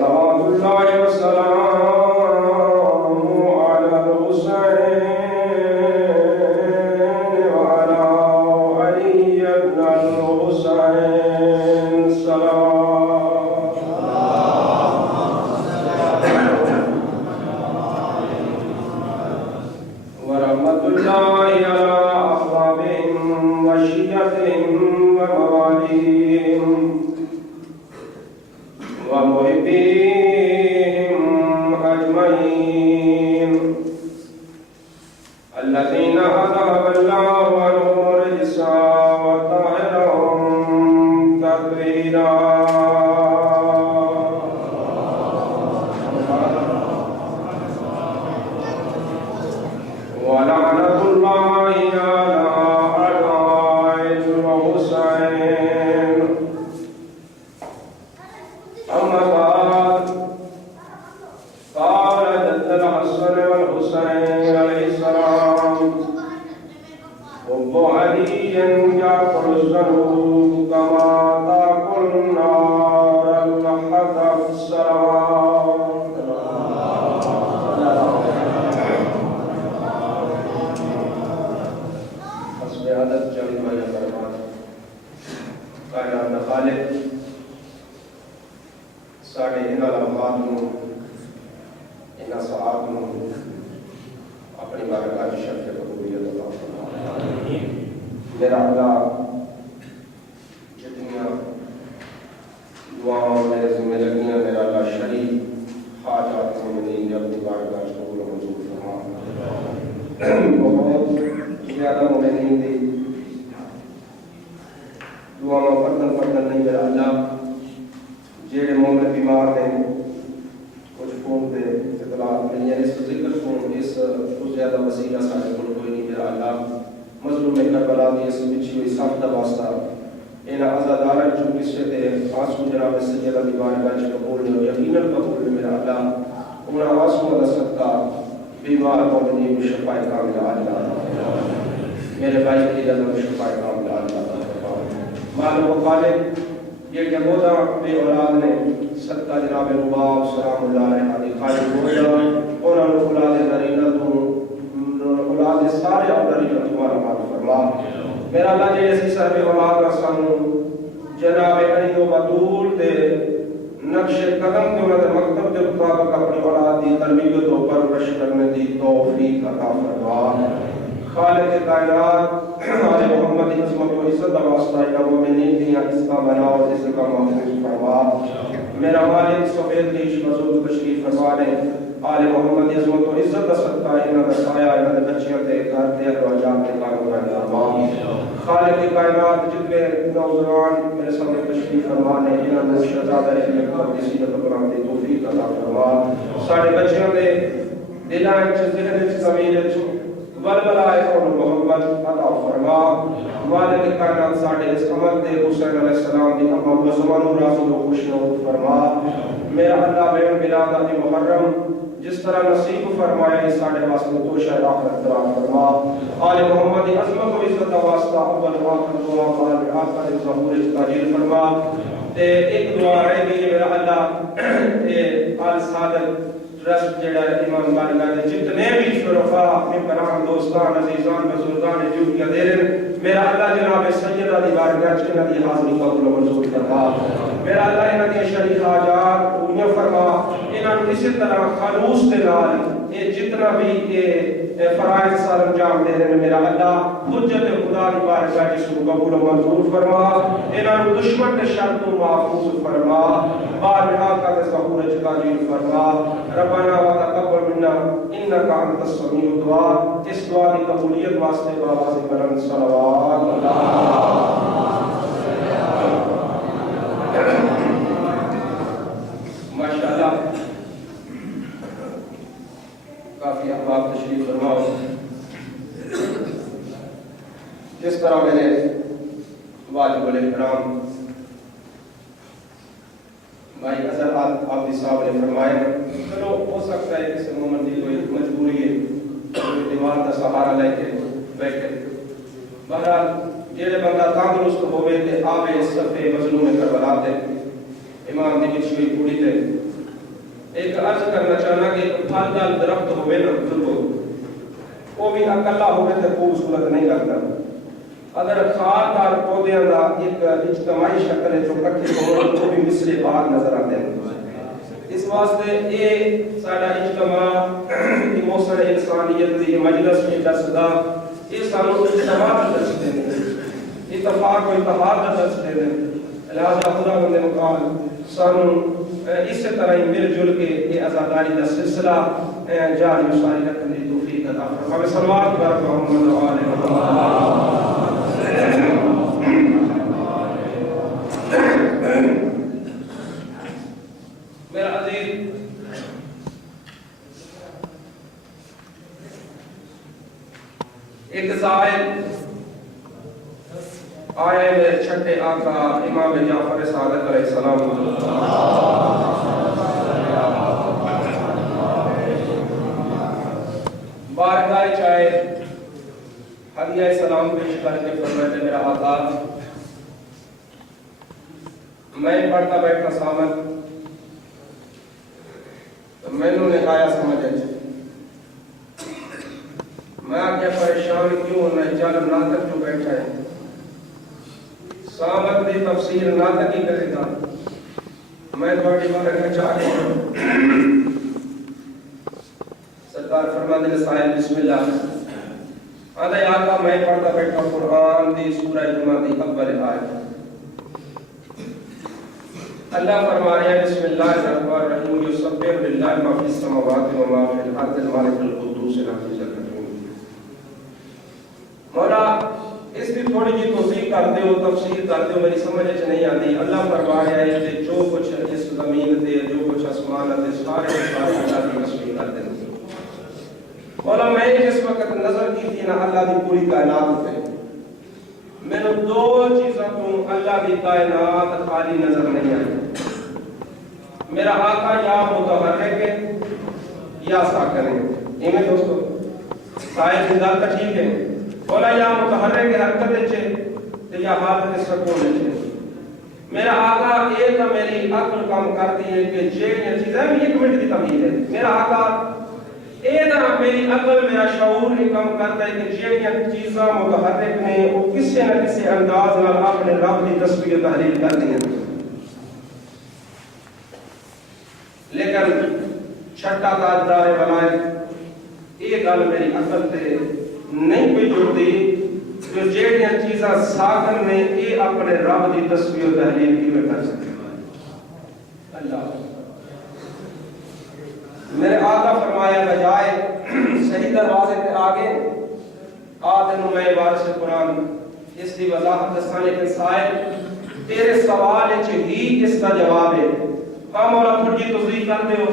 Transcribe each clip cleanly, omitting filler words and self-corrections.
صلوات اللہ وسلام علی الحسین وعلی علی ابن الحسین صلوات ورحمت اللہ علی احبابہم وشیعتہم وموالیم ومحبيهم أجمعين الذين أذهب الله عنهم الرجس وطهرهم تطهيرا ولعنة الله على أعداء الحسين. أما بعد قال جد الحسن والحسين عليه السلام حب علي يأكل الذنوب كما تأكل النار الحطب. الصلوات حسب عدد جمع بين فرمان کائنات خالق ساڑھے انہاں لمحات نوں انہاں ساعات نوں اپنی بارگاہ کی شرف قبولیت عطا فرما. میرا اللہ جتنیاں دعاؤں میرے ذمہ لگیاں میرا اللہ شریف حاجات مومنین نے اپنی بارگاہ کی قبول و منظور فرما. بہت زیادہ مومنین دی دعاؤں پردن نہیں میرا اللہ جیڑے مومن بیمار ہیں کچھ فون دے اطلاعات نہیں ہے اس ذکر فون اس کو زیادہ وسیلہ سارے کو کوئی نہیں میرا اللہ مظلوم کربلا دی اس بچی ہوئی سخت واسطہ انہاں عزادارہ جو قصے تے آنسو جناب سیدہ دی بارگاہ وچ قبول نے یقیناً قبول نے میرا اللہ انہاں آنسو دا صدقہ بیمار مومنین کو شفا کاملہ عاجلہ میرے بھائی کی رضا شفا کاملہ عاجلہ معلوم و خالق یہ یہودا بے اولاد نے صدقہ جناب رباب سلام اللہ علیہ خالق ہویا اور اولاد درینہ تو اولاد سارے اولاد تمہارا معاف فرما. میرا اللہ جی اسی صاحب اولاد کا سانو جناب علی و بطول دے نقش قدم کے انہوں نے مکتب کے مطابق اپنی اولاد دی تربیت و پرورش کرنے دی توفیق عطا فرما. خالق کائنات آل محمد عظمت و عزت واسطہ یا مومنین دیا اس کا بنا اور اس کا محفوظ فرما. میرا مالک سفید ریش مزود تشریف فرما نے آل محمد عظمت و عزت صدقہ انہاں دا سایہ انہاں دے بچیاں تے گھر تے اخراجات تے کاروبار فرما. خالق کائنات جتنے نوجوان میرے سامنے تشریف فرما نے انہاں دے شہزادہ علم قدسی و قرآن دی توفیق عطا فرما. سارے بچیاں دے دلاں وچ ذہن وچ ضمیر وچ ولولائے اور محمد عطا فرما. مالک کائنات ساڑھے اس عمل دے حسین علیہ السلام دی اما بزمان و راضی و خوشنود فرما. میرا اللہ بین بلادہ دی محرم جس طرح نصیب فرمایا اس ساڑھے واسطے تو شاید آخرت دران فرما. آل محمد عظمت و عزت واسطہ اول آخر دعا مال آخر ظہور تاجیل فرما. ایک دعا رہے گی میرا اللہ آل صادق رسم جڑا امام بارگاہ دے جتنے بھی شرفاء ممبران دوستان عزیزان بزرگان جو کیا دے رہے میرا اللہ جناب سیدہ دی بارگاہ چ انہاں دی حاضری قبول و منظور فرما. میرا اللہ انہاں دی شرعی حاجات پوریاں فرما. انہاں نوں اسی طرح خلوص دے نال یہ جتنا بھی فرائض سر انجام دے رہے میرا اللہ حجت خدا دی بارگاہ جس کو قبول و منظور فرما. انہاں نوں دشمن دے شر تو محفوظ فرما. بارگاہ کا ظہور تاجیل فرما. ربنا وتقبل منا انك انت السميع الدعاء. اس دعا کی قبولیت واسطے باواز بلند صلوات ماشاءاللہ. کافی احباب تشریف فرماؤ. جس طرح میں نے واجب الاحترام بھائی اظہر عابدی صاحب نے فرمایا چلو ہو سکتا ہے کسی مومن کی کوئی مجبوری ہے کوئی دیوار کا سہارا لے کے بیٹھے. بہرحال جیڑے بندہ تندرست ہوئے تے آوے صفے مظلوم کربلا تے امام دی بچی ہوئی پوڑی تے ہوئے نا بزرگوں وہ بھی اکلا ہوئے تو خوبصورت نہیں لگتا. اگر خاردار پودیاں دا ایک اجتماعی شکل ہے جو کٹھے ہون وہ بھی مثل بہار نظر آتے ہیں. اس واسطے یہ سارا اجتماع موسر انسانیت دی مجلس میں جسدا یہ سانو اجتماع کا درس دینے اتفاق و اتحاد کا درس دینے. لہذا خدا بندے مقام سانو اس طرح ہی مل جل کے یہ عزاداری کا سلسلہ جاری و ساری رکھنے کی توفیق عطا فرمائے. صلوات بر محمد و آل محمد. میرا عزیز ایک زائل آئے میرے چھٹے آقا امام جعفر صادق علیہ السلام بارگاہ چاہے ہدیہ سلام پیش کر کے فرماتے میرا آقا میں پڑھتا بیٹھا سامت تو میں نے آیا سمجھ میں آگیا پریشان کیوں ہونا ہے چل ناطق جو بیٹھا ہے سامت دی تفسیر ناطق ہی کرے گا. میں تھوڑی بارگاہ چاہ رہا ہوں سرکار فرماتے ہیں صاحب بسم اللہ آدھا آقا میں پڑھتا بیٹھا قرآن دی سورہ جمعہ دی اول آیت. اللہ فرما رہے ہیں بسم اللہ الرحمن الرحیم یسبح للہ ما فی السماوات و ما فی الارض الملک القدوس العزیز الحکیم. مولا اس کی تھوڑی جی توضیح کرتے ہو تفسیر کرتے ہو میری سمجھ نہیں آتی. اللہ فرما رہا ہے کہ جو کچھ اس زمین تے جو کچھ آسمان تے سارے اللہ کی تسبیح کرتے ہیں. مولا میں جس وقت نظر کی تھی نا اللہ کی پوری کائنات پہ میں نے دو چیزوں کو اللہ کی کائنات خالی نظر نہیں آئی. میرا آقا یا متحرک ہے یا ساکن ہے. یہ میں دوستو سائے زندہ کا ٹھیک ہے بولا یا متحرک حرکت ہے یا حالت سکون ہے. میرا آقا ایک میری عقل کام کرتی ہے کہ جیڑیاں چیزیں ایک منٹ کی تمیز ہے. میرا آقا ایک میری عقل میرا شعور یہ کام کرتا ہے کہ جیڑیاں چیزاں متحرک نے وہ کسی نہ کسی انداز میں اپنے رب کی تسبیح و تحلیل کرتی ہیں. لیکن چھٹا تاجدار ولایت یہ گل میری عقل سے نہیں کوئی جڑتی جو جیڑیاں چیزاں ساکن نے یہ اپنے رب کی تسبیح و تحلیل کی میں کر سکتے. اللہ میرے آقا فرمایا بجائے صحیح دروازے پہ آگے آدھنو میں وارث قرآن اس کی وضاحت دستانے کے سائل تیرے سوال ہی اس کا جواب ہے. ہاں مولا تھوڑی توضیح کرتے ہو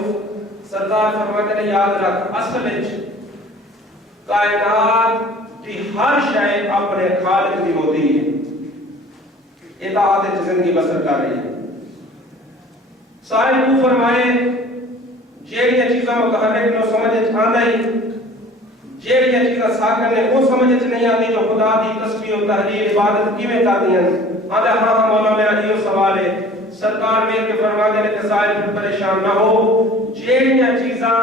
سرکار فرماتے ہیں یاد رکھ اصل کائنات کی ہر شے اپنے خالق کی ہوتی ہے اطاعت زندگی بسر کر رہی ہے. سائل کو فرمائے جیڑیاں چیزاں متحرک نے سمجھ آندا ہی جیڑیاں چیزاں ساکن نے وہ سمجھ نہیں آتی جو خدا دی تسبیح و تحلیل عبادت کیویں کردی ہیں. آندا ہاں مولا میرا یہ سوال ہے. سرکار میں کے فرماتے ہیں کہ سائل پریشان نہ ہو جیڑیاں چیزاں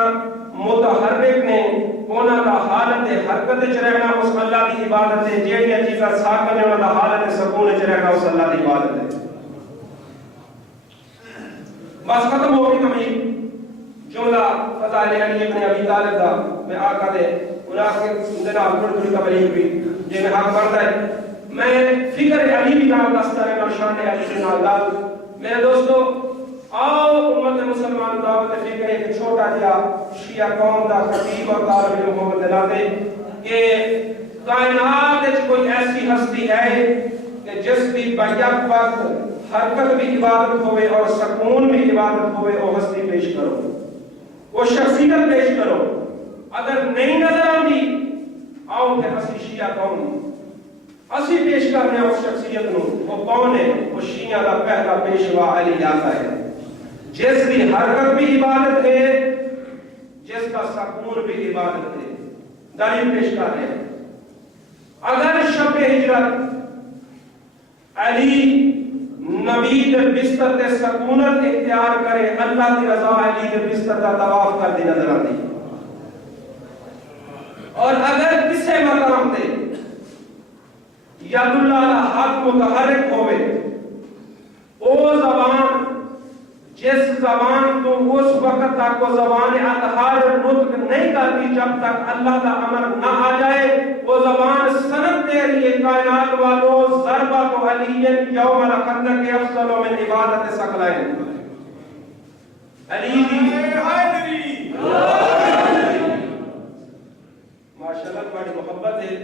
متحرک نے انہاں دا حالت حرکت وچ رہنا اس اللہ دی عبادت ہے. جیڑیاں چیزاں ساکن نے انہاں دا حالت سکون وچ رہنا اس اللہ دی عبادت ہے. بس ختم ہو گئی تمہیں جملہ فضائل علی ابن ابی طالب دا میں آقا دے انہاں کے جناب تھوڑی تبلیغ بھی جے میں حق بنتا ہے. میں فکر علی بھی نام دستا ہے شان علی کے نام دال. میرے دوستو آؤ امت مسلمان دعوت فکر ایک چھوٹا جا شیعہ قوم دا خطیب اور طالب علم محمد دلاتے کہ کائنات وچ کوئی ایسی ہستی ہے کہ جس کی بیک وقت حرکت بھی عبادت ہوئے اور سکون بھی عبادت ہوئے وہ ہستی پیش کرو وہ شخصیت پیش کرو. اگر نہیں نظر آتی آؤ کہ اسی شیعہ قوم اسی پیش کرنے اس شخصیت نو وہ کون ہے. وہ شیعہ دا پہلا پیشوا علی آقا ہے جس کی حرکت بھی عبادت ہے جس کا سکون بھی عبادت ہے. دلیل پیش کر رہے ہیں اگر شب ہجرت علی نبی دے بستر تے سکونت اختیار کرے اللہ کی رضا علی دے بستر دا طواف کر دی نظر آتی. اور اگر کسے مقام تے ید اللہ دا حق متحرک ہوئے او زبان جس زبان تو اس وقت تک وہ زبان اظہار نطق نہیں کرتی جب تک اللہ کا امر نہ آ جائے وہ زبان سند دے رہی ہے کائنات والوں ضربۃ علی یوم الخندق افضل من عبادت ثقلین علی دی ماشاءاللہ بڑی محبت ہے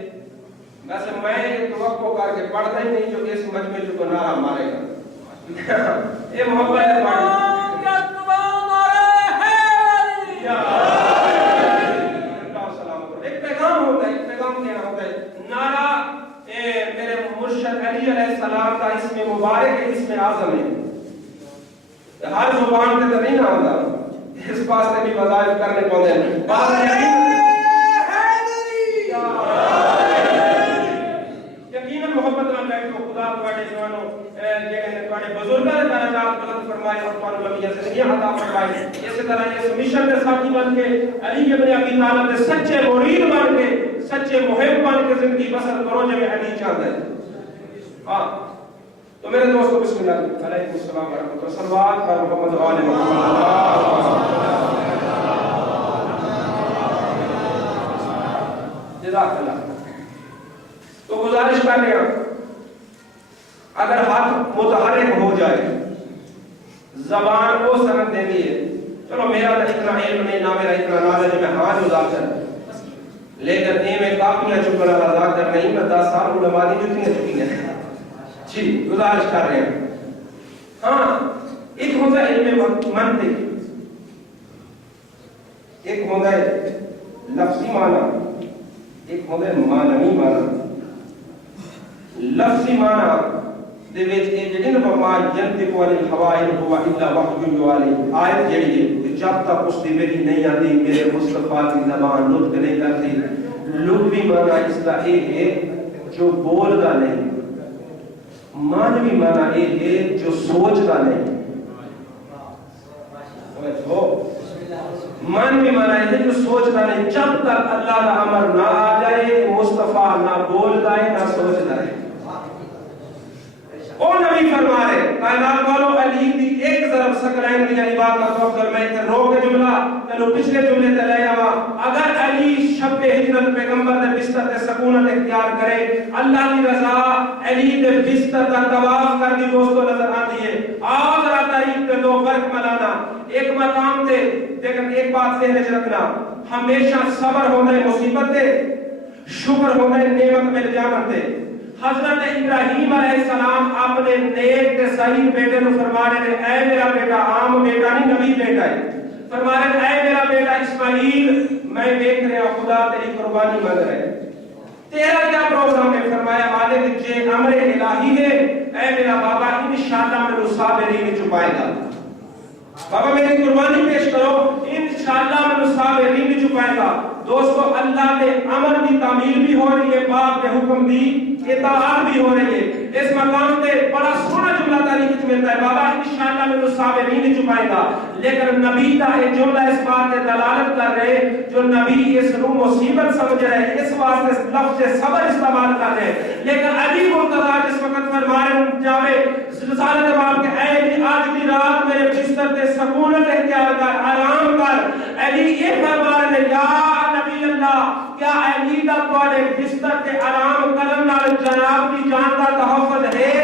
ویسے میں یہ توقع کر کے پڑھتا ہی نہیں جو کہ اس مجمع کو نعرہ مارے گا یہ محبت ہے بڑی ایک پیغام ہوتا ہے نعرہ میرے مرشد علی علیہ السلام کا اسم مبارک ہے اسم اعظم ہے ہر زبان پہ تو نہیں نہ ہوتا اس پاس سے بھی وظائف کرنے پڑتے ہیں بعض یقیناً محبت نہ بیٹھو خدا تواڈے جوانو جڑے تواڈے بزرگاں دے درجات بلند فرمائے اور تانوں لمبیاں زندگیاں عطا فرمائے اسی طرح اس مشن کے ساتھی بن کے علی ابن ابی طالب کے سچے مرید بن کے سچے محب بن کے زندگی بسر کرو جو علی چاہتا ہے ہاں تو میرے دوستو بسم اللہ علیکم السلام ورحمۃ اللہ صلوات پر محمد و آل محمد جزاک اللہ تو گزارش کر رہے ہیں اگر ہاتھ متحرک ہو جائے زبان کو سند دے دی ہے چلو میرا تو اتنا علم نہیں نہ میرا اتنا نالج میں ہاں جو ذاکر لیکن اے میں کافیاں چکنا ذاکر نہیں میں 10 سال علماء دی جتنی چکی ہیں جی گزارش کر رہے ہیں ہاں ایک ہوتا ہے علم منطق ایک ہوتا ہے لفظی معنی ایک ہوتا ہے معنوی معنی لفظی معنی دے وچ اے جڑی نہ ما جنت کو علی الحوائل هو الا وحی یولی آیت جڑی ہے جب تک اس دی میری نہیں آتی میرے مصطفیٰ کی زبان نطق نہیں کرتی لغوی معنی اس کا اے ہے جو بولتا نہیں معنوی معنی اے ہے جو سوچتا نہیں معنوی معنی ہے جو سوچتا نہیں جب تک اللہ کا امر نہ آ جائے مصطفیٰ نہ بولتا ہے نہ سوچتا ہے او نبی فرما رہے کائنات والوں علی دی ایک ضرب ثقلین دی عبادت کا افضل میں تے رو کے جملہ چلو پچھلے جملے تے لے آوا اگر علی شب ہجرت پیغمبر دے بستر تے سکونت اختیار کرے اللہ کی رضا علی دے بستر دا طواف کر دی دوستو نظر آتی ہے آؤ ذرا تاریخ تے دو فرق ملانا ایک مقام تے لیکن ایک بات ذہن وچ رکھنا ہمیشہ صبر ہونا ہے مصیبت تے شکر ہونا ہے نعمت مل جاون تے حضرت ابراہیم علیہ السلام اپنے نیک تے صحیح بیٹے نو فرما رہے ہیں اے میرا بیٹا عام بیٹا نہیں نبی بیٹا ہے فرما رہے ہیں اے میرا بیٹا اسماعیل میں دیکھ رہا خدا تیری قربانی مانگ رہے ہیں تیرا کیا پروگرام ہے فرمایا مالک جے امر الہی ہے اے میرا بابا انشاءاللہ میں صابری میں چھپائے گا بابا میری قربانی پیش کرو انشاءاللہ میں صابری میں چھپائے گا دوستو اللہ کے امر کی تعمیل بھی ہو رہی ہے باپ کے حکم دی اطاعت بھی ہو رہی ہے اس مقام پہ بڑا سونا جملہ تاریخ میں ملتا ہے بابا انشاءاللہ میں صابرین نہیں چھپائے گا لیکن نبی کا یہ جملہ اس بات سے دلالت کر رہے جو نبی اس نو مصیبت سمجھ رہے اس واسطے لفظ صبر استعمال کر رہے لیکن علی مرتضیٰ جس وقت فرمائے جاوے رسالت امام کے اے آج کی رات میرے بستر تے سکونت اختیار کر آرام کر علی یہ فرما رہے یا نبی اللہ کیا علی دا تواڈے بستر تے آرام کرن نال جناب کی جان دا تحفظ ہے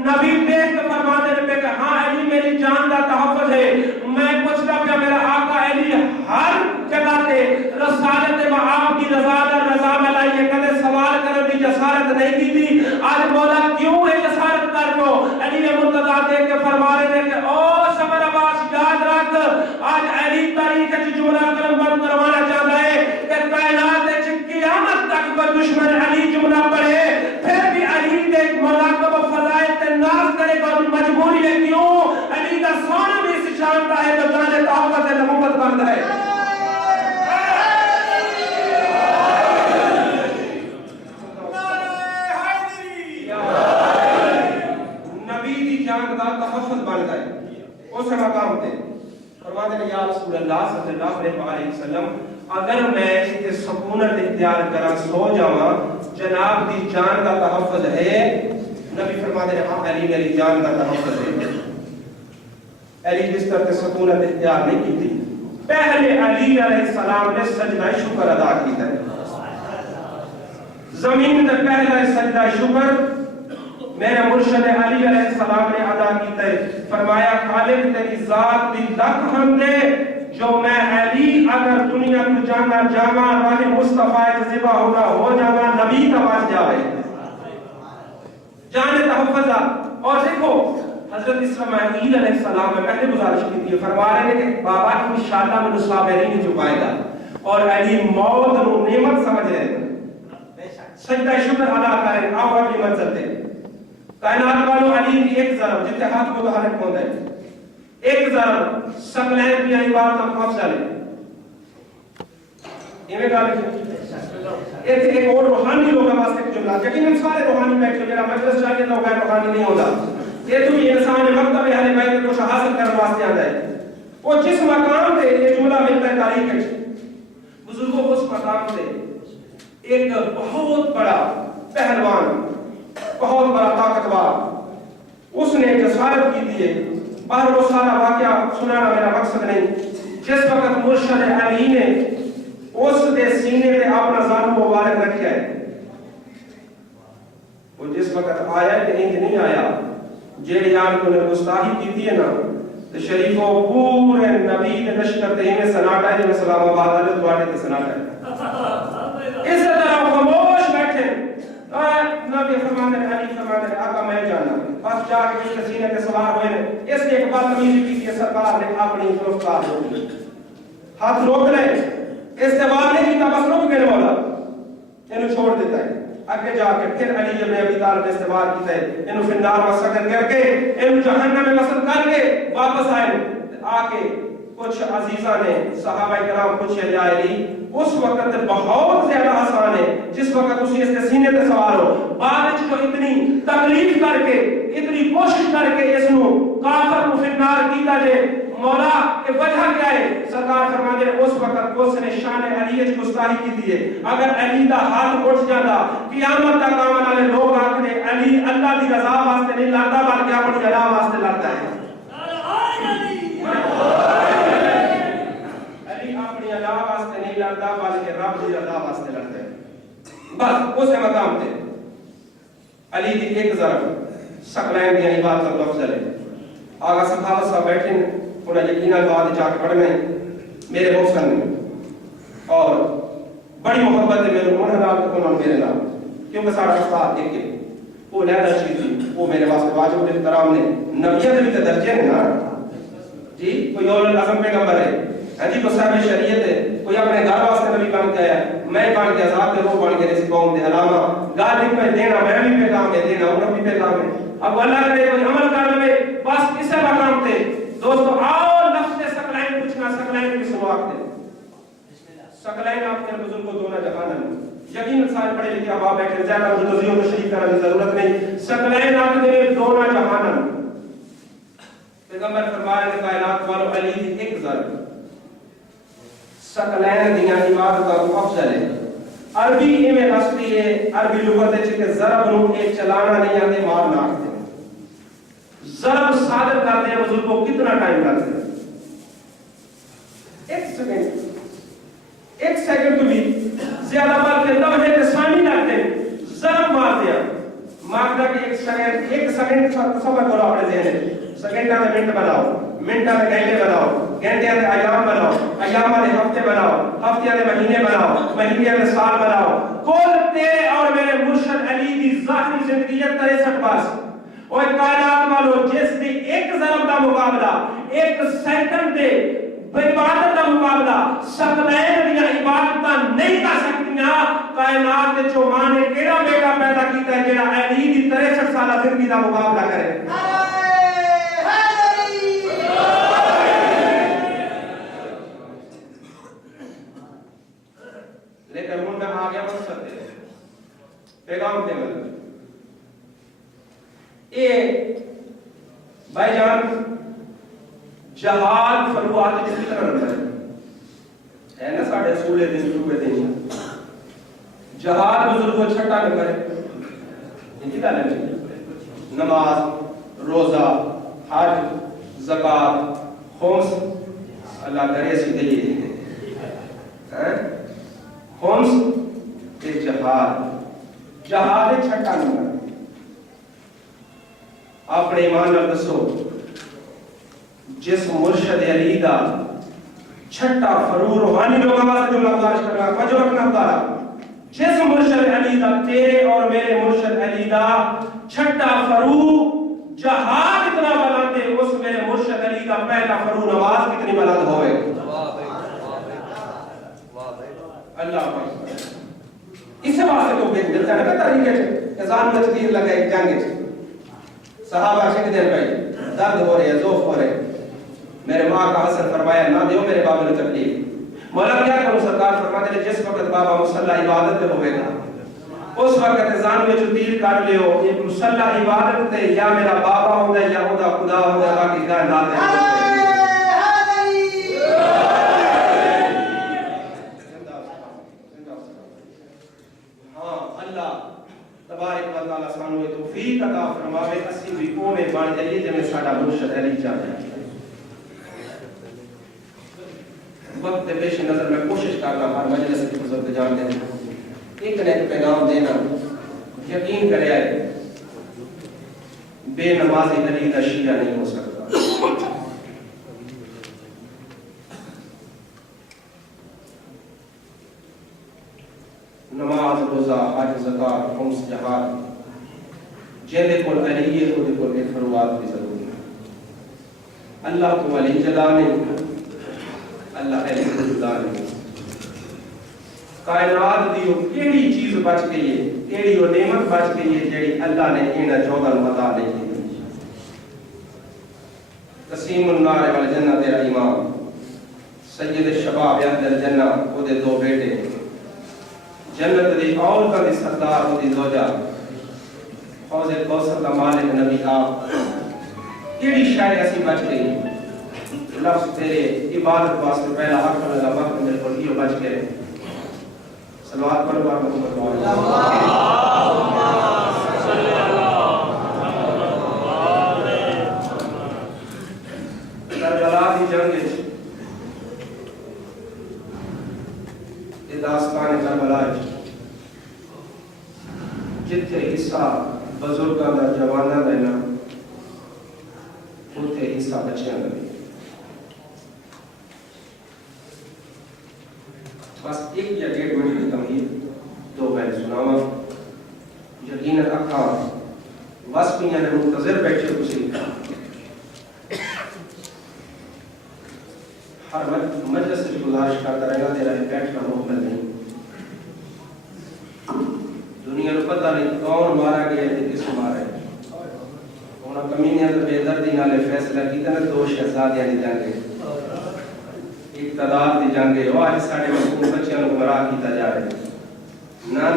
نبی دیکھ کے فرماتے ہیں کہ ہاں علی میری جان دا تحفظ ہے میں پوچھتا پیا میرا آقا علی ہر جگہ تے رسالت آپ کی رضا رضا میں لائیے کدے سوال کرنے کی جسارت نہیں کی تھی آج مولا کیوں ہے جسارت کر دو علی مرتضیٰ دیکھ کے فرما رہے ہیں کہ او صبر عباس یاد رکھ آج علی تاریخ کی جملہ قلم بند کروانا چاہتا ہے کہ کائنات قیامت تک پر دشمن علی جملہ پڑھے پھر بھی علی دے مراقب و فضائل تے ناز کرے گا مجبوری ہے کیوں علی دا سونا بھی اس شان کا ہے جو جانے طاقت نبوت بند ہے نبی دی جان دا تحفظ بن گئے اس مقام تے فرماتے ہیں یا رسول اللہ صلی اللہ علیہ وسلم اگر میں سکونت اختیار کرا سو جاواں جناب دی جان کا تحفظ ہے. نبی فرماتے ہیں ہاں علی میری جان کا تحفظ ہے. علی بستر تے سکونت اختیار نہیں کی تھی. پہلے علی علیہ السلام نے سجدہ شکر ادا کیتا ہے. زمین تے پہلا سجدہ شکر میرے مرشد علی علیہ السلام نے ادا کیتا ہے. فرمایا خالق تیری ذات دی لکھ حمد ہے جو میں علی اگر دنیا کو جانا جاواں راہ مصطفیٰ ذبح ہونا ہو جاواں نبی کا بات جاوے جان تحفظ. اور دیکھو حضرت اسماعیل علیہ السلام نے پہلے گزارش کی تھی, فرما رہے ہیں کہ بابا انشاءاللہ میں صابرین چھپائے گا, اور علی موت نو نعمت سمجھ رہے ہیں. سجدہ شکر ادا کریں آؤ اپنی منزل تے. کائنات والوں علی کی ایک ضرب جتنے ہاتھ متحرک ہوتا ہے, ایک ضرب سکلین کی عبادت کا افضل ہے. ایک اور روحانی لوگوں واسطے جملہ یقیناً سارے روحانی بیٹھے جڑا مجلس چاہیے تو غیر روحانی نہیں ہوتا. یہ تو انسان مکتب اہل بیت کو حاصل کرنے واسطے آتا ہے. وہ جس مقام پہ یہ جملہ ملتا ہے تاریخ میں بزرگوں کو اس مقام سے ایک بہت بڑا پہلوان بہت بڑا طاقتور اس نے جسارت کی دی ہے. باہر وہ سارا واقعہ سنانا میرا مقصد نہیں. جس وقت مرشد علی نے اس دے سینے پہ اپنا ذات مبارک رکھا ہے, وہ جس وقت آیا کہ انج نہیں آیا جیڑی آن کو نے گستاخی کی تھی ہے نا تو شریفوں پورے نبی دے لشکر تے میں سناٹا ہے, جو سلام آباد والے دوڑے تے سناٹا ہے. اس طرح خاموش بیٹھے نبی فرمانے علی فرمانے آقا میں جانا بس جا کے اس سینے تے سوار ہوئے نے. اس نے ایک بات تمیز کی کہ سرکار نے اپنی گرفتار ہو گئی, ہاتھ روک لے, استعمال نہیں کیتا, بس رک گئے مولا انہوں چھوڑ دیتا ہے. آگے جا کے پھر علی ابن ابی طالب نے استعمال کیتا ہے, انہوں پھر نار و سکر کر کے انہوں جہنم میں وصل کر کے واپس آئے. آکے کچھ عزیزہ نے صحابہ کرام پوچھے یا علی اس وقت بہت زیادہ آسان ہے جس وقت اسی اس کے سینے تے سوار ہو, بعد جو اتنی تکلیف کر کے اتنی کوشش کر کے اس نو کافر کو پھر نار کیتا جے مولا کہ وجہ کیا ہے؟ سرکار فرماتے ہیں اس وقت اس نے شان علی کی گستاخی کی دی ہے. اگر علی دا ہاتھ اٹھ جاتا قیامت تک آنے والے لوگ آکھنے علی اللہ دی رضا واسطے نہیں لڑتا بلکہ اپنی جلا واسطے لڑتا ہے. علی اپنی اللہ واسطے نہیں لڑتا بلکہ رب دی رضا واسطے لڑتا ہے. بس اس مقام تے علی دی ایک ضرب سکلین دی عبادت کا افضل ہے. آگا صحابہ صاحب بیٹھے انہیں یقیناً بعد جا کے پڑھنا ہے میرے محسن میں, اور بڑی محبت ہے میرے انہوں نام میرے نام, کیونکہ سارا استاد ایک ہے. وہ لیدہ چیز تھی وہ میرے واسطے واجب احترام نے نبیہ دے بھی درجے نے نا جی. کوئی اول العظم پیغمبر ہے جی, کوئی صاحب شریعت ہے, کوئی اپنے گھر واسطے نبی بن کے آیا, میں بن کے آزاد کے روح بن کے اس قوم دے علامہ گالی پہ دینا میں بھی پیغام ہے دینا انہوں بھی پیغام ہے. اب اللہ کرے کوئی عمل کر لے بس اسے مقام تھے. دوستو آؤ لفظ سکلین پوچھنا سکلین کی سنواق دے. سکلین آپ کے بزرگ کو دونا جہانن یقین سارے پڑھے لکھے اب آپ بیٹھے زیادہ مجھے کو شریف کرنے کی ضرورت نہیں. سکلین آپ نے دونا جہانن پیغمبر فرمائے کہ کائنات والو علی دی ایک ضرب سکلین دیا عبادت کا افضل ہے. عربی میں اصلی ہے عربی لغت ہے کہ ضرب نو ایک چلانا نہیں آتے مار نہ آتے. ضرب صادر کرتے ہیں بزرگ کو کتنا ٹائم لگتا ہے؟ ایک سیکنڈ تو بھی زیادہ بات کے دم ہے کہ ثانی لگتے ہیں. ضرب مار دیا مارتا کہ ایک سیکنڈ سمجھ کرو اپنے ذہن میں. سیکنڈ آتے منٹ بناؤ, منٹ آتے گھنٹے بناؤ, گھنٹے آتے ایام بناؤ, ایام آتے ہفتے بناؤ, ہفتے آتے مہینے بناؤ, مہینے آتے سال بناؤ. کل تیرے اور میرے مرشد علی کی ذاتی زندگی 63 برس اور کائنات والو جس نے ایک ضرب کا مقابلہ ایک سیکنڈ دے عبادت کا مقابلہ سکلین دیا عبادت نہیں کر سکتیاں. کائنات کے جو ماں نے کیڑا بیٹا پیدا کیتا ہے جڑا علی دی 63 سالہ زندگی کا مقابلہ کرے. لیکن من میں آ گیا مقصد دے پیغام دے مطلب اے بھائی جان جہاد فروعات کی طرح رہتا ہے. ہے نا ساڑھے سولے دن چوبے دن جہاد بزرگ کو چھٹا نہ کرے ان کی گل ہے نماز روزہ حج زکات خمس اللہ کرے سی دے خمس تے جہاد چھٹا نہ کرے اپنے ایمان نال دسو جس مرشد علی دا چھٹا فرو روحانی لوگوں واسطے جملہ گزارش کرنا وجہ رکھنا ہوتا جس مرشد علی دا تیرے اور میرے مرشد علی دا چھٹا فرو جہاد اتنا بلند ہے اس میرے مرشد علی دا پہلا فرو نماز کتنی بلند ہوئے اللہ اس سے واسطے تو بیت ملتا ہے نا طریقے سے اذان میں تدیر لگا ایک جنگ سے صحابہ شک دین بھائی درد ہو رہے ذوف ہو رہے میرے ماں کا حسن فرمایا نہ دیو میرے بابا نے تکلیف مولا کیا کروں سرکار فرماتے ہیں جس وقت بابا مصلی عبادت میں ہوئے گا اس وقت اذان میں جو تیر کر لیو یہ مصلی عبادت تے یا میرا بابا ہوندا یا خدا خدا ہوندا باقی کائنات ہے ہاں اللہ تبارک و تعالی سانو توفیق عطا فرماوے اسی بھی قومیں بن جائیے جے ساڈا مرشد علی چاہتا ہے وقت پیش نظر میں کوشش کرنا ہر مجلس کی بزرگ جان دینا ایک نہ ایک پیغام دینا یقین کرے آئے بے نمازی علی کا شیعہ نہیں ہو سکتا نماز روزہ حج زکات خمس جہاد جیندے کول علی ہے اودے کول فروات بھی ضروری ہے اللہ کو علی جدا نہیں اللہ علی جدا نہیں کائنات دی کیڑی چیز بچ گئی ہے کیڑی وہ نعمت بچ گئی ہے جڑی اللہ نے انہاں 14 عطا نہیں کی قسیم النار والجنہ تیرا امام سید الشباب اہل الجنہ اودے دو بیٹے جنت دی عورتاں دی سردار اودی زوجہ حوض کوثر کا مالک نبی آپ کیڑی شے ایسی بچ گئی لفظ تیرے عبادت واسطے پہلا حق لگا وقت میرے کو یہ بچ گئے صلوات پڑھو محمد اللہم صلی کربلا دی جنگ وچ یہ داستان کربلا جتھے حصہ بزرگاں دا جواناں دا نا اوتھے حصہ بچیاں دا بس ایک یا 1.5 منٹ کی تمہید دو میں سناوا یقیناً اکھا واسپیاں نے منتظر بیٹھے کسی ہر مجلس سے گزارش کرتا رہنا تیرا بیٹھنا محمل نہیں دنیا کو پتہ نہیں کون مارا گیا ہے کس کو مارا ہے انہاں کمینیاں تو بے دردی نالے فیصلہ کیتا نا 2 شہزادیاں دی جنگ اقتدار دی جنگ ہے وہ آج ساڑھے مسئول بچیاں کو گمراہ کیتا جا رہے ہیں نا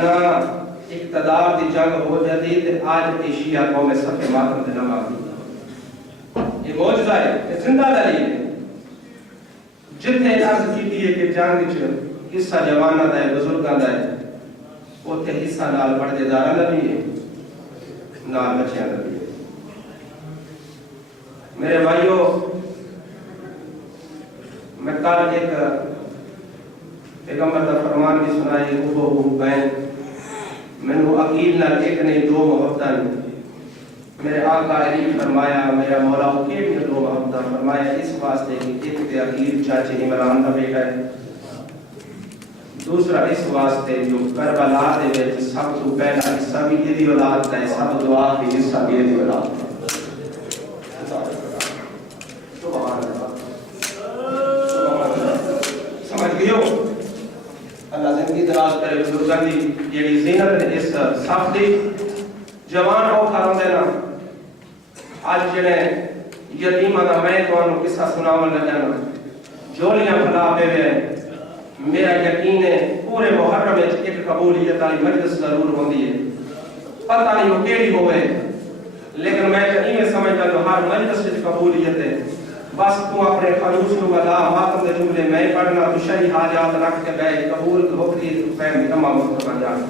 اقتدار دی جنگ ہو جاتی تے آج ایشیا قوم صف ماتم تے نہ مارتی یہ معجزہ ہے یہ زندہ دلیل ہے جتنے عرض کیتی ہے کہ جنگ وچ حصہ جواناں دا ہے بزرگاں دا ہے اوتھے حصہ نال پردے داراں دا بھی ہے نال بچیاں دا بھی ہے میرے بھائیو میں کل ایک پیغمبر دا فرمان بھی سنائی وہ بین منو عقیل نہ ایک نہیں 2 محبتاں میرے آقا علی فرمایا میرا مولا کیڑی 2 محبتاں فرمایا اس واسطے کہ ایک تے عقیل چاچے عمران دا بیٹا ہے دوسرا اس واسطے جو کربلا دے وچ سب تو پہلا حصہ بھی دی اولاد دا ہے سب دعا بھی حصہ بھی دی اولاد اللہ زندگی دراز کرے بزرگاں دی جیڑی زینت ہے اس صف دی جوان او کھاروں دے نا اج جڑے یتیماں دا میں تانوں قصہ سناون لگا نا جولیاں بھلا پے وے میرا یقین ہے پورے محرم وچ ایک قبولیت والی مجلس ضرور ہوندی ہے پتہ نہیں وہ کیڑی ہوے لیکن میں نہیں سمجھتا کہ ہر مجلس وچ قبولیت ہے بس تو اپنے خلوص کو بلا ماتم دے جملے میں پڑھنا تو شریح حاجات رکھ کے بے قبول ہوتی فہمی تمام وقت بن جانا.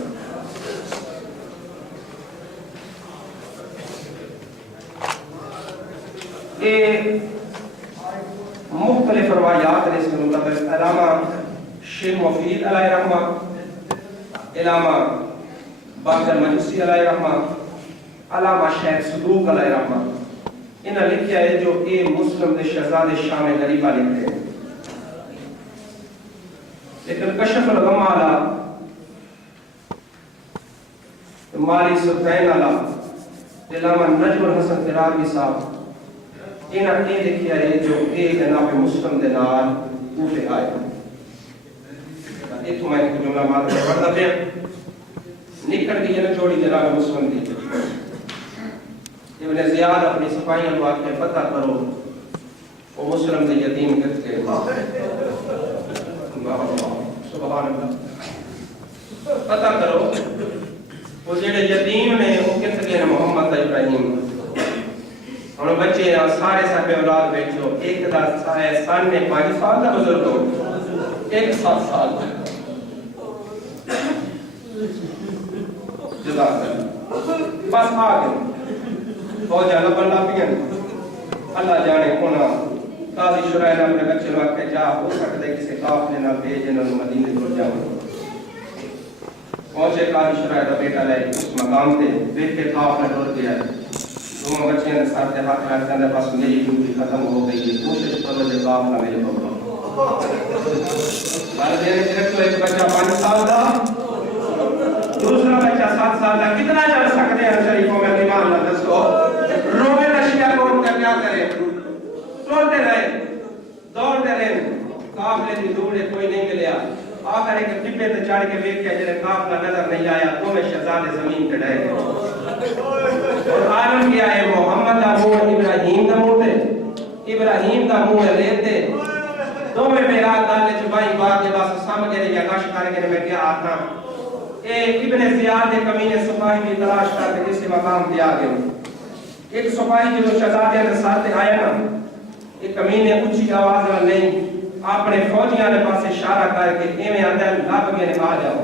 یہ مختلف روایات نے اس کے مطابق علامہ شیخ مفید علیہ رحمہ، علامہ باقر مجوسی علیہ رحمہ، علامہ شیخ صدوق علیہ رحمہ انہاں لکھیا ہے جو اے مسلم دے شہزادے شام غریبہ لکھتے ہیں. لیکن کشف الغمہ علا مالی سلطین علا علامہ نجم الحسن فراقی صاحب انہاں نے لکھیا ہے جو اے جناب مسلم دے نال کوفے آئے. ایک تو میں جملہ مات پڑھتا پیا نکل گئی ہے جوڑی جناب مسلم دی. ابن زیاد اپنی صفائیاں لوگ کے پتہ کرو وہ مسلم دے یتیم کت کے سبحان اللہ پتہ کرو وہ جڑے یتیم نے وہ کت کے محمد ابراہیم اور بچے سارے صاحب اولاد بیٹھو ایک دا سن نے 5 سال دا بزرگ ہو ایک 7 سال جدا کر بس آ گئے بہت زیادہ بننا پیا. اللہ جانے کونا قاضی شرائع نے اپنے بچے لوگ کے جا ہو سکتے کسی قافلے نہ بھیج انہوں نے مدینے کو جاؤ. پہنچے قاضی شرائع کا بیٹا لے اس مقام تے دیکھ کے قافلہ ٹر گیا. دونوں بچے نے ساتھ ہاتھ رکھتے ہیں بس میری ڈیوٹی ختم ہو گئی ہے کوشش کرو جو قافلہ میرے کو والدین نے تو ایک بچہ 5 سال کا دوسرا بچہ 7 سال کا کتنا چل سکتے ہیں شریفوں میں ایمان اللہ دسو. رومے رشیا کو ان کا کیا کرے چلتے رہے دوڑتے رہے قافلے کی دوڑے کوئی نہیں ملیا. آخر ایک ٹپے تے چڑھ کے دیکھ کے جڑے قافلہ نظر نہیں آیا تو میں شہزادے زمین تے ڈے گئے اور عالم کیا ہے محمد دا منہ ابراہیم دا منہ تے ابراہیم دا منہ لیتے دو میں میرا گل چ بائی بات دے بس سمجھ گئے یا کش کر کے میں کیا آتا اے ابن زیاد دے کمینے سپاہی کی تلاش کر کے کسی مقام پہ آ گئے. ایک سپاہی جو شہزادے کے ساتھ آیا نا ایک کمینے اونچی آواز میں نہیں اپنے فوجیاں کے پاس اشارہ کر کے ایویں اندر لب کے آ جاؤ.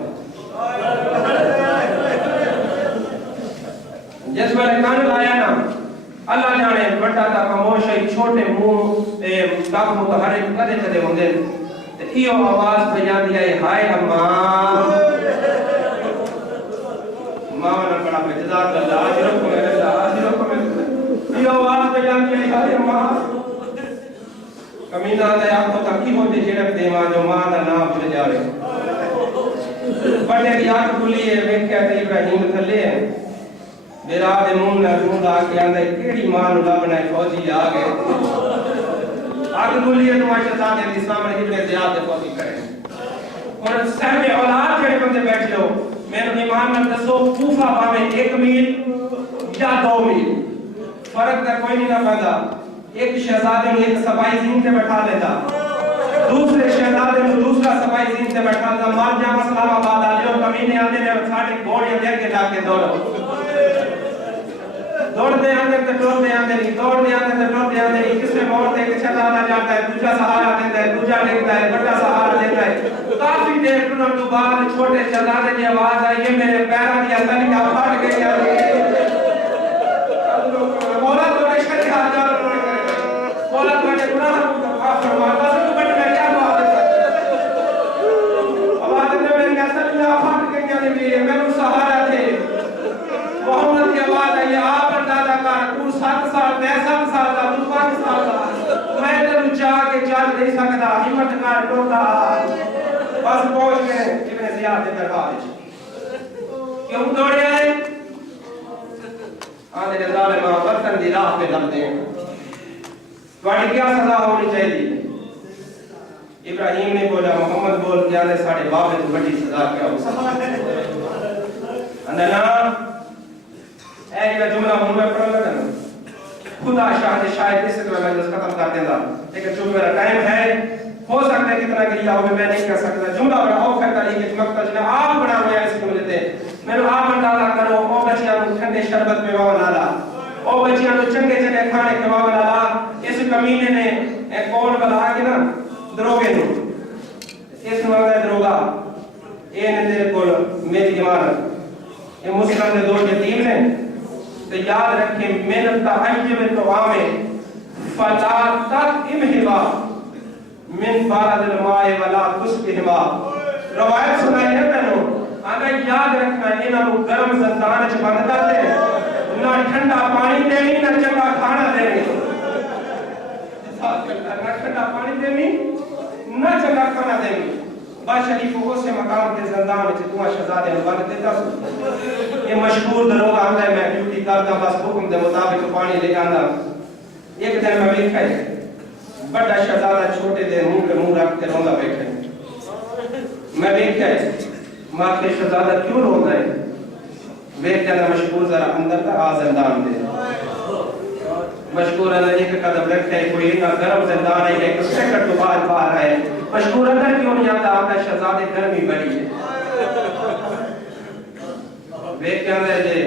جس میں کان لایا نا اللہ جانے بڑا تا خاموش ہے چھوٹے منہ تے دب متحرک کدے کدے ہوندے تے ایو آواز پہ جاندی ہے ہائے اماں ماں نے بڑا جزاک اللہ اجرک میں ایو آواز پہ جاندی ہے ہائے اماں کمینہ دے آپ کو تکی ہوندی جڑک دے ماں جو ماں دا نام بھول جاوے. بڑے دی آنکھ کھلی ہے ویکھیا تے ابراہیم تھلے ہے میرا دے منہ نہ ڈھونڈ آ کے آندے کیڑی ماں نو لبنا ہے فوجی آ گئے. آگ گولی ہے تو شہزادے دی سامنے ابن زیاد دے فوجی کرے اور صاحب اولاد جڑے بندے بیٹھے ہو میرے ایمان نال دسو کوفہ پاویں 1 میل یا 2 میل فرق تے کوئی نہیں نہ پیندا. ایک شہزادے نو ایک سپاہی زین تے بٹھا لیتا دوسرے شہزادے نو دوسرا سپاہی زین تے بٹھا لیتا مار جا اسلام آباد آ جاؤ کمینے آندے نے ساڈے گھوڑے دے کے جا کے دوڑو دوڑتے آندے تے ٹورتے آندے نہیں دوڑتے آندے تے ٹورتے آندے نہیں کس میں موڑ تے کہ چھلانا جاتا ہے دوسرا سہارا دیتا ہے دوسرا لکھتا ہے بڑا سہارا دیتا ہے. کافی دیر ٹرن تو بعد چھوٹے شہزادے کی آواز آئی ہے میرے پیروں کی اصلیاں پھٹ گئی ہے مولا تمہارے شریعت جان مولا تمہارے گناہ کو معاف فرما بس تو بٹ میں کیا بات ہے آواز نے میری اصلیاں پھٹ گئی ہے میرے سہارا تھے محمد کی آواز آئی آپ اندازہ کر تو 7 سال میں 7 سال کا تو 5 سال کا میں تینوں چاہ کے چل نہیں سکتا ہمت کر ٹوٹا بس پہنچ گئے ابن زیاد کے دربار کیوں دوڑے آئے آنے کے ظالم وطن دی راہ پہ لگتے ہیں تمہاری کیا سزا ہونی چاہیے. ابراہیم نے بولا محمد بول کے آنے ساڑھے بابے تو بڑی سزا کیا ہو سکتا اندنا ایک جملہ ہوں میں پڑھ لگا نا خدا شاید اس سے میں مجلس ختم کر دیں گا لیکن چونکہ میرا ٹائم ہے ہو سکتا ہے کتنا گریہ ہو میں نہیں کر سکتا جملہ بڑا آف ہے تاریخ اس وقت جنہیں آپ بنا ہوئے ہیں اس جملے تے میں نے آپ اندازہ کرو او بچیاں ٹھنڈے شربت میں واو نالا او بچیاں چنگے چنگے کھانے کے واو نالا اس کمینے نے ایک کول بلا کے نا دروگے نو اس نو آگا دروگا اے نے تیرے کول میری امانت یہ مسلم نے 2 یتیم نے تو یاد رکھیں من تعیب الطعام فلا تطعمهما من بارد الماء ولا تسقهما روایت سنائی ہے تینوں آگا یاد رکھنا انہوں گرم زندان چ بند کر دے نہ ٹھنڈا پانی دینی نہ چنگا کھانا دینی نہ ٹھنڈا پانی دینی نہ چنگا کھانا دینی با شریف کو سے مقام کے زندان میں تو شہزادے نے بند دیتا یہ مشہور دروگا آندا ہے میں ڈیوٹی کرتا بس حکم دے مطابق پانی لے آندا ایک دن میں ویکھا ہے بڑا شہزادہ چھوٹے دے منہ پہ منہ رکھ کے روندا بیٹھا ہے میں ویکھا ہے ماں کے شہزادہ کیوں روندا ہے ویکھ کے مشہور ذرا اندر کا آ زندان دے مشکور اندر ایک قدم رکھتا ہے کوئی نہ گرم زندان ہے ایک سیکنڈ تو بعد باہر آئے مشکور اندر کیوں نہیں آتا آپ کا شہزادے گرمی بڑی ہے ویک کے اندر جے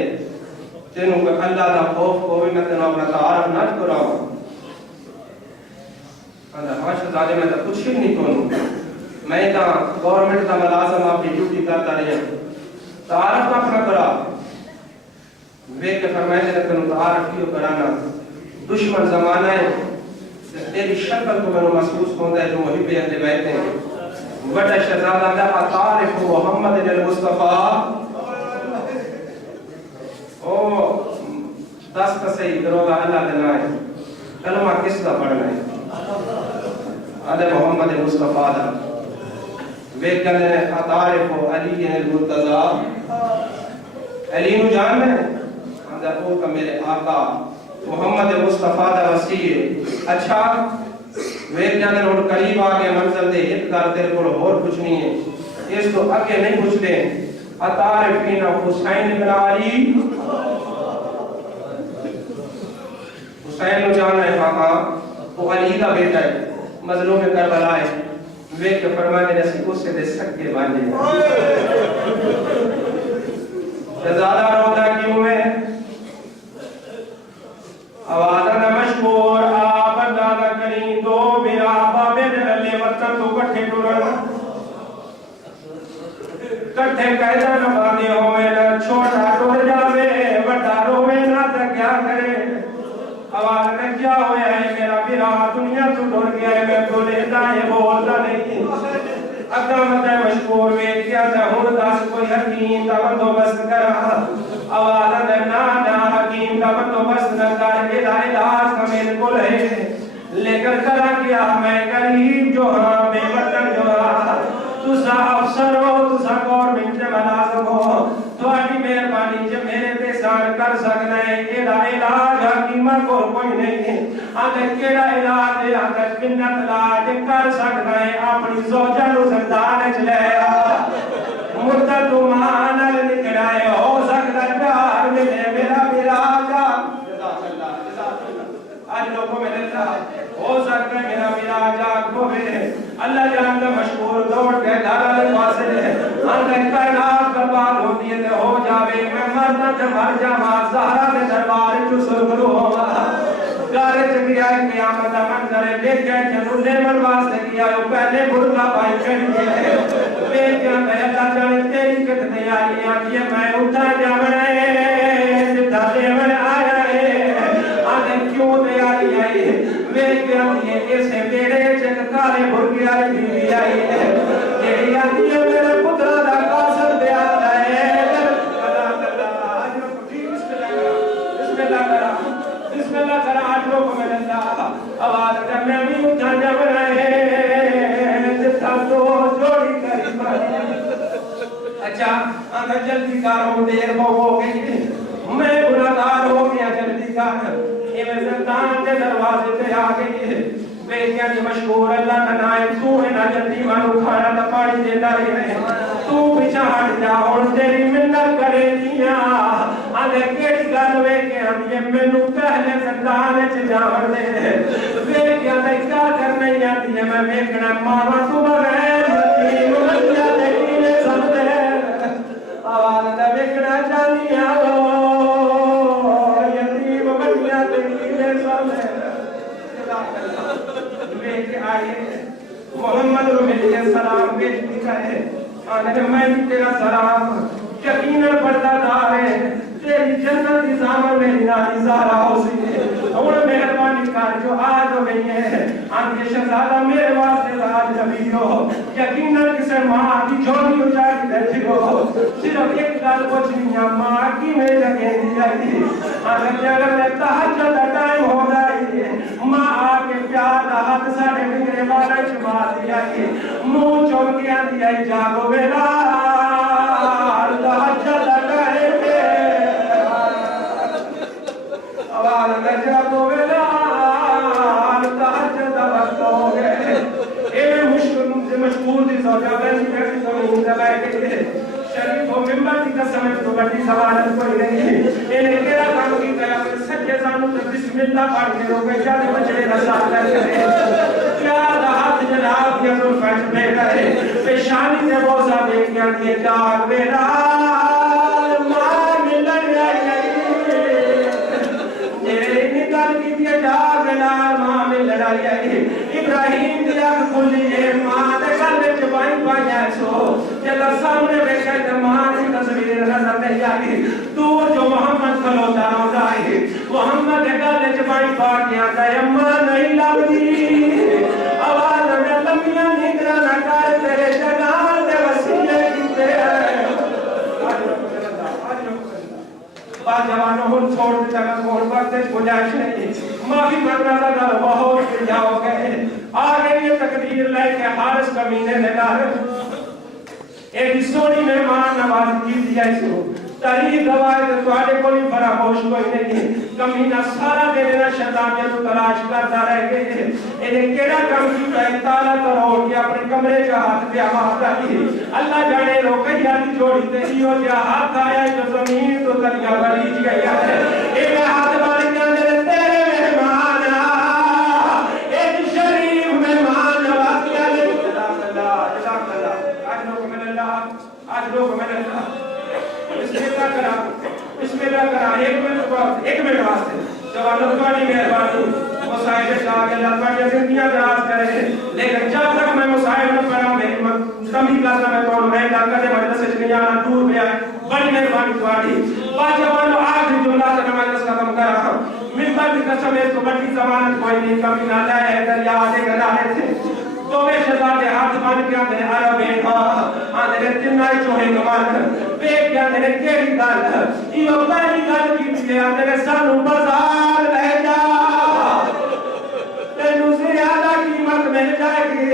تینوں کو اللہ دا خوف ہوئے میں تینوں اپنا تعارف نہ کراؤں اندر ہاں شہزادے میں تو کچھ ہی نہیں کونوں میں تا گورنمنٹ دا ملازم اپنی ڈیوٹی کرتا رہی تعارف نہ اپنا کرا ویک کے فرمائے نے تینوں تعارف کیوں کرانا دشمن زمانہ ہے تیری شکل کو میں محسوس ہوتا ہے جو وہی پہ اندے بیٹھتے ہیں بڑا شہزادہ دا اتعارف محمد المصطفیٰ او دست سے دروگا اللہ دینا ہے کلمہ کس دا پڑھنا ہے علی محمد المصطفیٰ دا ویکن اتعارف علی المرتضی علی نو جان ہے اندر او کا میرے آقا محمد مصطفیٰ دا وسیع اچھا ویک جانے روڈ قریب آگے منزل دے اتکار تیرے کو اور کچھ نہیں ہے اس تو آگے نہیں پوچھتے اتعارفین حسین بن علی حسین نو جانا ہے آقا وہ علی دا بیٹا ہے مظلوم کربلا ہے ویک فرمانے نسی اس سے دے سکے باندھے شہزادہ رودا کیوں ہے آوازہ مشکور آپ دادا کریں دو بنا بابے دلے وطن تو کٹھے ٹورن کٹھے قیدہ نہ باندھے ہوئے نہ چھوٹا ٹور جاوے بڑا روے نہ تک کیا کرے آواز میں کیا ہویا ہے میرا بیرا دنیا تو ڈور گیا ہے میں تو لیتا ہے بولتا نہیں اقدامت ہے مشکور میں کیا تھا ہون داس کوئی حکیم تا بندوبست کرا آواز ہے نا حکیم تا بندوبست نہ کر علاج کا میرے کل ہے لیکن کرا کیا میں قریب جو ہاں بے وطن جو ہاں تسا افسر ہو تسا گورنمنٹ سے ملازم ہو تھوڑی مہربانی جب میرے تیسان کر سکنا ہے علاج حکیمہ کو کوئی نہیں ہے اگر کیڑا علاج ہے اگر منت علاج کر سکنا ہے اپنی زوجہ نو زندان چلے مردہ تو مانا نکڑائے ہو سکتا پیار ملے میرا راجہ آج لوگوں میں دیتا ہو سکتا ہے میرا راجہ کو بھی اللہ جانتا مشکور دوڑ کے دارا لے پاسے لے اندر کائنات برباد ہوتی ہے تو ہو جاوے میں مرنا جب مر جاما زہرہ میں دربار جو سرگرو ہوگا گارے چکیا ہے قیامت منظر دیکھ گئے جنہوں نے منواز سے کیا ہے پہلے برگا پائی کھڑی ہے بیٹھ گیا کہ اللہ جانے تیری کت تیاریاں کیے میں اٹھا جاونے جتا دیونے آیا ہے آنے کیوں تیاری آئی ہے بیٹھ گیا کہ اسے میرے چک کارے برگی آئی بھی آئی ہے تیری آتی ہے میرے پترہ دا قاسم دے آتا ہے بسم اللہ کرا آج لوگوں میں اللہ آواز کر میں بھی اٹھا جب رہے جتا تو جوڑی کری پانی اچھا آنکھا جلدی کار ہوں دیر ہو گئی میں گناہگار ہو گیا جلدی کار یہ میں زندان کے دروازے پہ آ گئی بیٹیاں جو مشکور اللہ کا نائم تو ہے نا جلدی مانو کھانا تا پانی دیتا رہی ہے تو پیچھا ہٹ جا اور تیری منت کرے دیا آنے کیڑی گالوے کے ہم یہ مینو پہلے زندان چ جاون دے بیٹیاں تے کیا کرنا ہی آتی ہے میں ویکھنا مارا تو بغیر یتیم بچیا دیکھی نے سب دے آواز تے ویکھنا چاہنی آو یتیم بچیا دیکھی نے سب دے آئے محمد رو ملیے سلام پیش دیا ہے آنے میں بھی تیرا سلام یقیناً پردہ دار ہے تیری جنت کی زامن میری نانی زہرا حسین ہے اور مہربانی کر جو آج ہو گئی ہے آنکہ شہزادہ میرے واسطے راج نبی ہو یقیناً کسے ماں کی جھولی ہو جا کے بیٹھی ہو صرف ایک گل پوچھنی ہے ماں کی میں جگہ دی جائی آنکہ اگر میں تہجد ٹائم ہو جائی ماں آکے پیار ہاتھ ساڑے میرے والا چما دیا کہ منہ چوم کے آندی آئی جاگو میرا تہجد ٹائم آواز میں جاگو میرا تہجد وقت ہو گئے اے مشہور دی زوجہ بینی بیٹی زمین دبائے گئے شریف و ممبر کی قسم ہے تو بڑی سوالت کوئی نہیں ہے انہیں کیرا کام کی طرح پر سچے زانوں سے بسم اللہ پڑھ کے روکے جانے بچے رسالت کرے پیار ہاتھ جناب یا تو فیش بیٹا ہے پیشانی سے بوزا دیکھیا دیئے جاگ میرا ماں ملن آئی میرے نکل کی دیئے جاگ میرا ماں ملن آئی ابراہیم دیا کھلی ہے ماں دے گلے چبائیں پائیں ایسو جلہ سامنے بیٹھے ماں کی تصویر نظر نہیں آئی دور جو محمد کھلوتا روزہ ہے محمد دے گلے چبائیں پائیں آتا ہے ماں نہیں لگتی آواز میں لمبیاں نگرہ نہ کر تیرے جگال دے وسیلے کی تیرے بعد جوانوں ہن چھوڑ دیتا ہے کون وقت گنجائش نہیں معافی کرنا لگا بہت جاؤ گئے آگے یہ تقدیر لے کے حارس کمینے نے ڈال ایک سونی مہمان نواز کی دیا اس کو تاریخ گواہ تو آنے کو نہیں فراموش کوئی نہیں کمینہ سارا دینا شیطانیہ تو تلاش کرتا رہ گئے انہیں کیڑا کم کی تالا کروڑ کے اپنے کمرے کا ہاتھ پہ آماد آئی اللہ جانے روکیا کی جوڑی تیری ہو جا ہاتھ آیا جو زمین تو تلیاں بریج گیا ہے ایک ہاتھ باری جانے تیرے مہمان ایک شریف مہمان نواز کیا لے جزاک اللہ آج لوگ من اللہ بسم اللہ کرا ایک منٹ واسطے جوانوں کی مہربانی مصاحبے شاہ کے اللہ تعالی زندگیاں دراز کرے لیکن جب تک میں مصاحب نہ پڑھا میری کمی کرتا میں کون میں ڈاکہ دے مجلس سے جنیانا دور میں آئے بڑی مہربانی تمہاری با جوانوں آخری جملہ سے میں مجلس ختم کر رہا ہوں ممبر کی قسم ہے تو بڑی زمانت کوئی نہیں کمی نہ لائے ہے دریا آدھے گرانے تھے تو میں شہزادے ہاتھ بان کیا میرے آیا بیٹھا آنے تنائی چوہے کمان بیٹ کیا میرے کیڑی گل یہ پہلی گل کی تھی آنے سانو بازار لے جا تینو زیادہ قیمت مل جائے گی